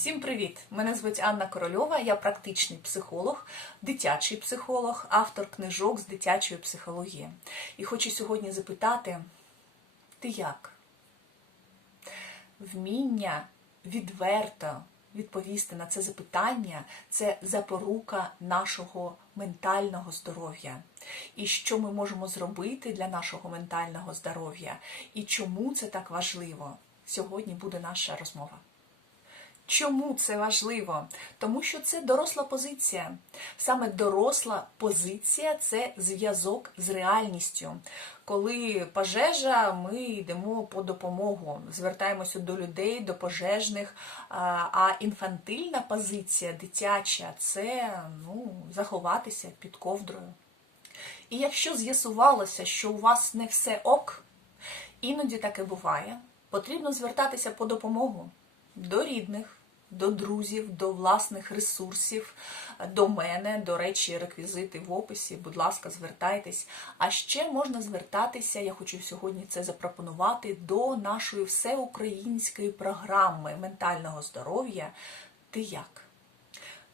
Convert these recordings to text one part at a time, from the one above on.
Всім привіт! Мене звуть Анна Корольова, я практичний психолог, дитячий психолог, автор книжок з дитячої психології. І хочу сьогодні запитати: ти як? Вміння відверто відповісти на це запитання це запорука нашого ментального здоров'я. І що ми можемо зробити для нашого ментального здоров'я, і чому це так важливо? Сьогодні буде наша розмова. Чому це важливо? Тому що це доросла позиція. Саме доросла позиція це зв'язок з реальністю. Коли пожежа, ми йдемо по допомогу, звертаємося до людей, до пожежних. А інфантильна позиція, дитяча це ну, заховатися під ковдрою. І якщо з'ясувалося, що у вас не все ок, іноді таке буває, потрібно звертатися по допомогу до рідних до друзів, до власних ресурсів, до мене, до речі, реквізити в описі. Будь ласка, звертайтесь. А ще можна звертатися, я хочу сьогодні це запропонувати, до нашої всеукраїнської програми ментального здоров'я. Ти як?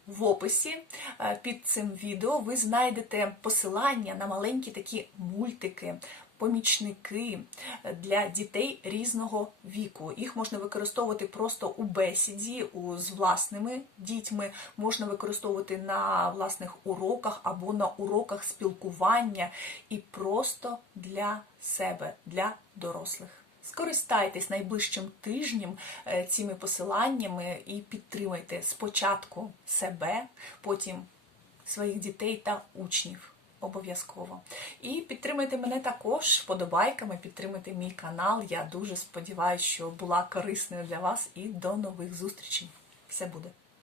В описі е, під цим відео ви знайдете посилання на маленькі такі мультики, помічники для дітей різного віку. Їх можна використовувати просто у бесіді з власними дітьми, можна використовувати на власних уроках або на уроках спілкування і просто для себе, для дорослих. Скористайтесь найближчим тижнем е, цими посиланнями і підтримайте спочатку себе, потім своїх дітей та учнів обов'язково. І підтримайте мене також вподобайками, підтримайте мій канал. Я дуже сподіваюся, що була корисною для вас і до нових зустрічей. Все буде.